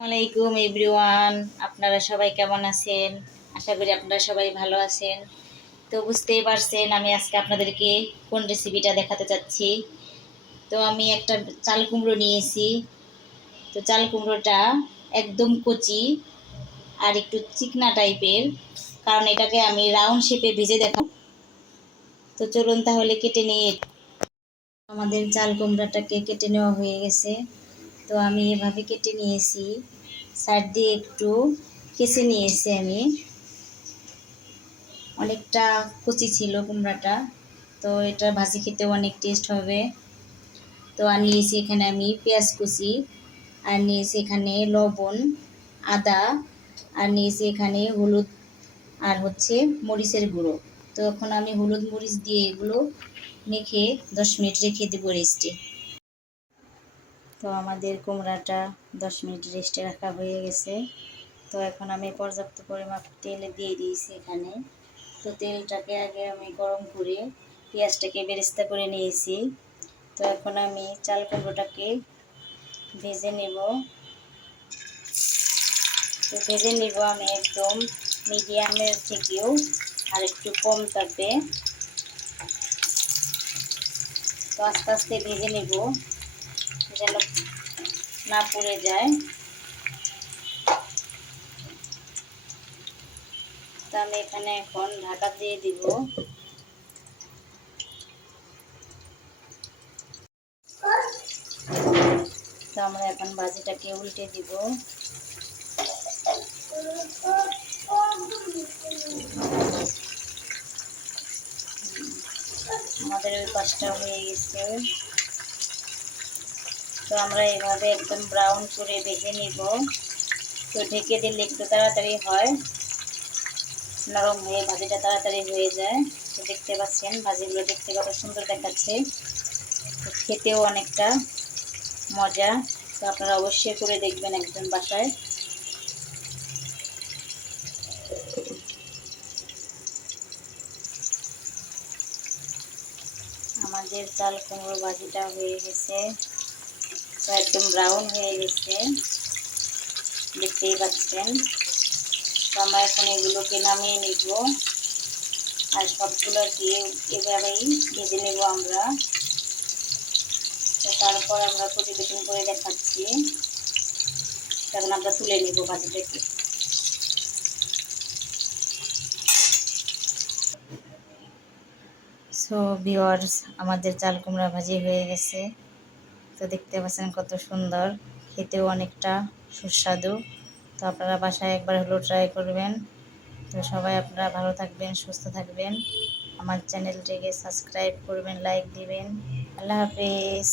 আসসালামাইকুম এভরিওয়ান। আপনারা সবাই কেমন আছেন? আশা করি আপনারা সবাই ভালো আছেন। তো বুঝতেই পারছেন আমি আজকে আপনাদেরকে কোন রেসিপিটা দেখাতে চাচ্ছি। তো আমি একটা চাল কুমড়ো নিয়েছি। তো চাল কুমড়োটা একদম কচি আর একটু চিকনা টাইপের, কারণ এটাকে আমি রাউন্ড শেপে ভেজে দেখাব। তো চলুন তাহলে কেটে নিয়ে আমাদের চাল কুমড়াটাকে কেটে নেওয়া হয়ে গেছে। তো আমি এভাবে কেটে নিয়েছি। সাইড দিয়ে একটু কেচে নিয়েছি আমি। অনেকটা কচি ছিল কুমড়াটা, তো এটা ভাজি খেতে অনেক টেস্ট হবে। তো আর নিয়েছি এখানে আমি পেঁয়াজ কুচি, আর নিয়েছি এখানে লবণ, আদা, আর নিয়েছি এখানে হলুদ, আর হচ্ছে মরিচের গুঁড়ো। তো এখন আমি হলুদ মরিচ দিয়ে এগুলো মেখে দশ মিনিট রেখে দেবো রেস্টে তো আমাদের কুমড়াটা দশ মিনিট রেস্টে রাখা হয়ে গেছে। তো এখন আমি পর্যাপ্ত পরিমাণ তেল দিয়ে দিয়েছি এখানে। তো তেলটাকে আগে আমি গরম করে পেঁয়াজটাকে বেরেস্তা করে নিয়েছি। তো এখন আমি চাল কুমড়োটাকে ভেজে নেব। তো ভেজে নেব আমি একদম মিডিয়ামের থেকেও আর একটু কম তাপে। তো আস্তে আস্তে ভেজে নেব। যেন না পুড়ে যায়। তো আমি এখানে এখন ঢাকা দিয়ে দিব। তো আমরা এখন ভাজিটাকে উল্টে দিব। আমাদের ওই পাশটা হয়ে গেছে। তো আমরা এভাবে একদম ব্রাউন করে ভেজে নিব। তো ঢেকে দিলে একটু তাড়াতাড়ি হয়। নরম হয়ে ভাজিটা তাড়াতাড়ি হয়ে যায়। তো দেখতে পাচ্ছেন, ভাজিগুলো দেখতে কত সুন্দর দেখাচ্ছে। খেতেও অনেকটা মজা। তো আপনারা অবশ্যই করে দেখবেন একজন বাসায়। আমাদের চাল কুমড়ো ভাজিটা হয়ে গেছে। একদম ব্রাউন হয়ে গেছে। দেখতেই পাচ্ছেন। তো আমরা এখন এগুলোকে নামিয়ে নিব। আর সবগুলো দিয়ে এভাবেই ভেজে নেব আমরা। তো তারপর আমরা প্রতিবেদন করে দেখাচ্ছি। তখন আমরা তুলে নিব ভাজিটাকে সো ভিওয়ার্স আমাদের চাল কুমড়া ভাজি হয়ে গেছে। তো দেখতে পাচ্ছেন কত সুন্দর। খেতেও অনেকটা সুস্বাদু। তো আপনারা বাসায় একবার হলেও ট্রাই করবেন। তো সবাই আপনারা ভালো থাকবেন, সুস্থ থাকবেন। আমার চ্যানেলটিকে সাবস্ক্রাইব করবেন লাইক দিবেন। আল্লাহ হাফেজ।